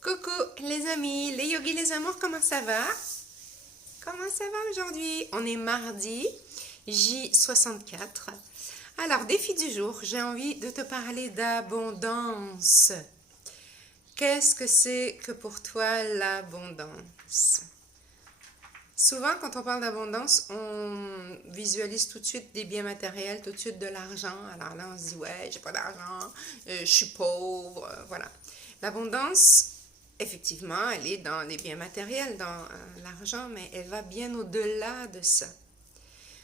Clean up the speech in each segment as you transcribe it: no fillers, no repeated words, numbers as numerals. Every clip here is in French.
Coucou les amis, les yogis, les amours, comment ça va? Comment ça va aujourd'hui? On est mardi, J64. Alors, défi du jour, j'ai envie de te parler d'abondance. Qu'est-ce que c'est que pour toi l'abondance? Souvent, quand on parle d'abondance, on visualise tout de suite des biens matériels, tout de suite de l'argent. Alors là, on se dit, ouais, j'ai pas d'argent, je suis pauvre, voilà. L'abondance, effectivement, elle est dans les biens matériels, dans l'argent, mais elle va bien au-delà de ça.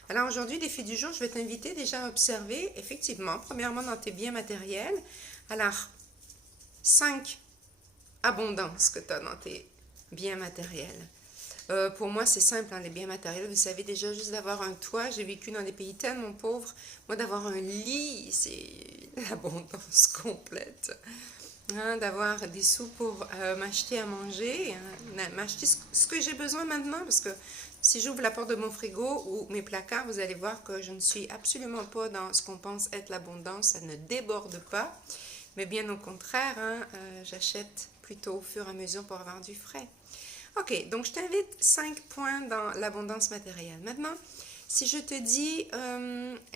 Alors aujourd'hui, défi du jour, je vais t'inviter déjà à observer, effectivement, premièrement dans tes biens matériels. Alors, 5 abondances que tu as dans tes biens matériels. Pour moi, c'est simple, hein, les biens matériels. Vous savez déjà, juste d'avoir un toit. J'ai vécu dans des pays tellement pauvres. Moi, d'avoir un lit, c'est l'abondance complète. Hein, d'avoir des sous pour m'acheter à manger, hein, m'acheter ce que j'ai besoin maintenant. Parce que si j'ouvre la porte de mon frigo ou mes placards, vous allez voir que je ne suis absolument pas dans ce qu'on pense être l'abondance. Ça ne déborde pas. Mais bien au contraire, hein, j'achète plutôt au fur et à mesure pour avoir du frais. Ok, donc je t'invite 5 points dans l'abondance matérielle. Maintenant, si je te dis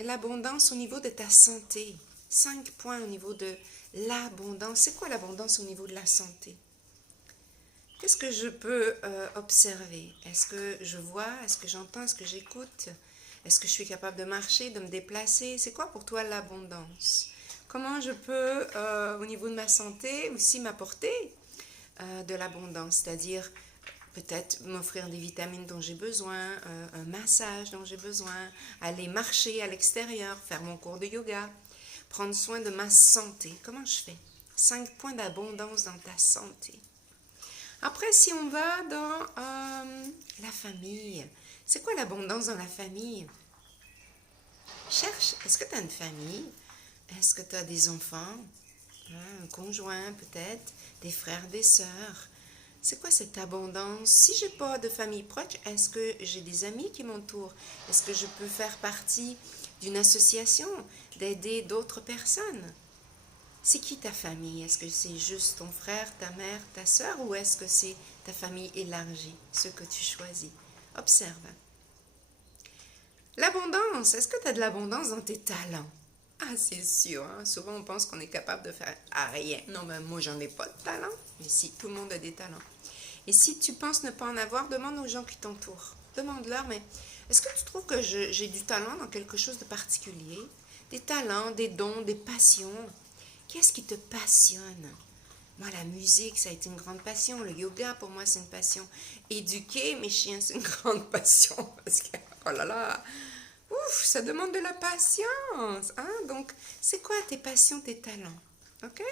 l'abondance au niveau de ta santé, 5 points au niveau de l'abondance, c'est quoi l'abondance au niveau de la santé? Qu'est-ce que je peux observer? Est-ce que je vois? Est-ce que j'entends? Est-ce que j'écoute? Est-ce que je suis capable de marcher, de me déplacer? C'est quoi pour toi l'abondance? Comment je peux, au niveau de ma santé, aussi m'apporter de l'abondance, c'est-à-dire peut-être m'offrir des vitamines dont j'ai besoin, un massage dont j'ai besoin, aller marcher à l'extérieur, faire mon cours de yoga, prendre soin de ma santé. Comment je fais? 5 points d'abondance dans ta santé. Après, si on va dans la famille, c'est quoi l'abondance dans la famille? Cherche, est-ce que tu as une famille? Est-ce que tu as des enfants? Un conjoint peut-être? Des frères, des sœurs? C'est quoi cette abondance? Si j'ai pas de famille proche, est-ce que j'ai des amis qui m'entourent? Est-ce que je peux faire partie d'une association, d'aider d'autres personnes? C'est qui ta famille? Est-ce que c'est juste ton frère, ta mère, ta sœur ou est-ce que c'est ta famille élargie, ceux que tu choisis? Observe. L'abondance, est-ce que tu as de l'abondance dans tes talents? Ah, c'est sûr, hein? Souvent on pense qu'on est capable de faire rien. Non, mais moi j'en ai pas de talent. Mais si, tout le monde a des talents. Et si tu penses ne pas en avoir, demande aux gens qui t'entourent. Demande-leur, mais est-ce que tu trouves que j'ai du talent dans quelque chose de particulier? Des talents, des dons, des passions? Qu'est-ce qui te passionne? Moi, la musique, ça a été une grande passion. Le yoga, pour moi, c'est une passion. Éduquer mes chiens, c'est une grande passion. Parce que, oh là là, ouf, ça demande de la patience. Hein? Donc, c'est quoi tes passions, tes talents? OK?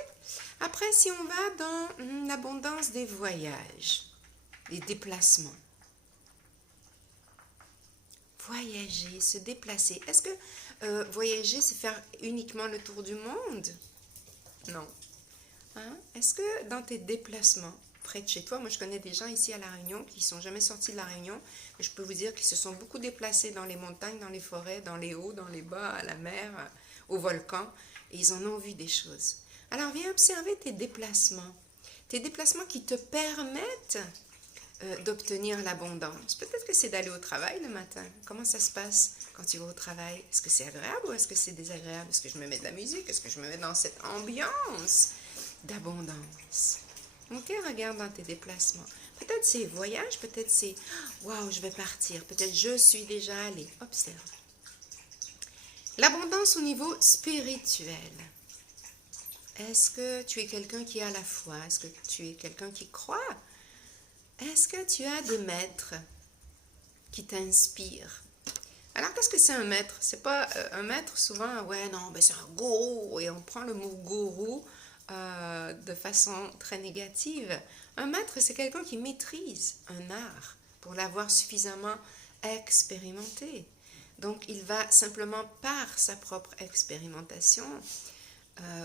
Après, si on va dans l'abondance des voyages, des déplacements. Voyager, se déplacer. Est-ce que voyager, c'est faire uniquement le tour du monde? Non. Hein? Est-ce que dans tes déplacements, près de chez toi, moi je connais des gens ici à La Réunion qui ne sont jamais sortis de La Réunion, mais je peux vous dire qu'ils se sont beaucoup déplacés dans les montagnes, dans les forêts, dans les hauts, dans les bas, à la mer, au volcan, et ils en ont vu des choses. Alors viens observer tes déplacements qui te permettent d'obtenir l'abondance. Peut-être que c'est d'aller au travail le matin. Comment ça se passe quand tu vas au travail? Est-ce que c'est agréable ou est-ce que c'est désagréable? Est-ce que je me mets de la musique? Est-ce que je me mets dans cette ambiance d'abondance? Ok, regarde dans tes déplacements. Peut-être c'est voyage, peut-être c'est waouh, je vais partir. Peut-être je suis déjà allé. Observe. L'abondance au niveau spirituel. Est-ce que tu es quelqu'un qui a la foi? Est-ce que tu es quelqu'un qui croit? Est-ce que tu as des maîtres qui t'inspirent? Alors, qu'est-ce que c'est un maître? C'est pas un maître, souvent, ouais, non, ben c'est un gourou, et on prend le mot gourou de façon très négative. Un maître, c'est quelqu'un qui maîtrise un art pour l'avoir suffisamment expérimenté. Donc, il va simplement, par sa propre expérimentation,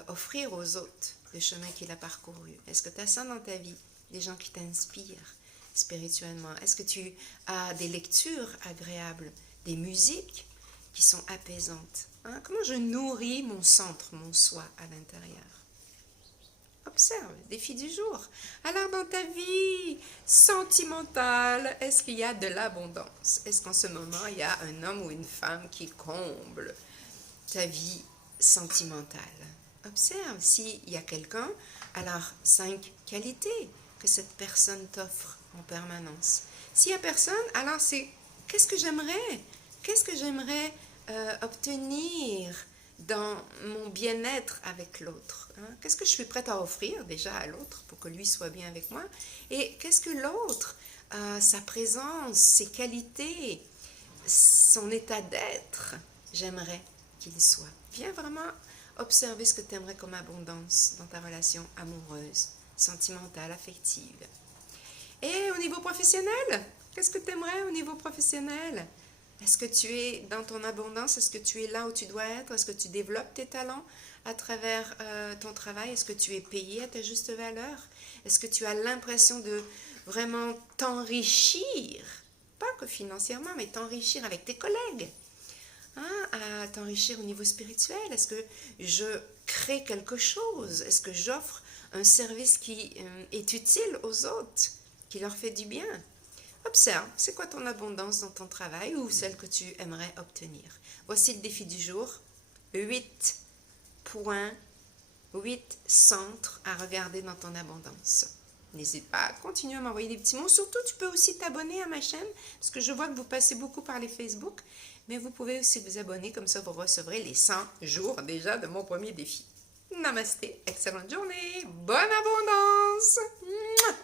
offrir aux autres le chemin qu'il a parcouru. Est-ce que tu as ça dans ta vie? Des gens qui t'inspirent spirituellement? Est-ce que tu as des lectures agréables, des musiques qui sont apaisantes? Hein? Comment je nourris mon centre, mon soi à l'intérieur? Observe, défi du jour. Alors, dans ta vie sentimentale, est-ce qu'il y a de l'abondance? Est-ce qu'en ce moment, il y a un homme ou une femme qui comble ta vie sentimentale? Observe, s'il y a quelqu'un, alors 5 qualités que cette personne t'offre en permanence. S'il n'y a personne, alors c'est qu'est-ce que j'aimerais? Qu'est-ce que j'aimerais obtenir dans mon bien-être avec l'autre? Hein? Qu'est-ce que je suis prête à offrir déjà à l'autre pour que lui soit bien avec moi? Et qu'est-ce que l'autre, sa présence, ses qualités, son état d'être, j'aimerais qu'il soit? Viens vraiment observer ce que tu aimerais comme abondance dans ta relation amoureuse, sentimentale, affective. Et au niveau professionnel, qu'est-ce que tu aimerais au niveau professionnel? Est-ce que tu es dans ton abondance? Est-ce que tu es là où tu dois être? Est-ce que tu développes tes talents à travers ton travail? Est-ce que tu es payé à ta juste valeur? Est-ce que tu as l'impression de vraiment t'enrichir? Pas que financièrement, mais t'enrichir avec tes collègues. Hein, à t'enrichir au niveau spirituel? Est-ce que je crée quelque chose? Est-ce que j'offre un service qui est utile aux autres, qui leur fait du bien? Observe, c'est quoi ton abondance dans ton travail ou celle que tu aimerais obtenir? Voici le défi du jour. 8 points, 8 centres à regarder dans ton abondance. N'hésite pas à continuer à m'envoyer des petits mots. Surtout, tu peux aussi t'abonner à ma chaîne, parce que je vois que vous passez beaucoup par les Facebook. Mais vous pouvez aussi vous abonner, comme ça vous recevrez les 100 jours déjà de mon premier défi. Namasté, excellente journée, bonne abondance! Mouah!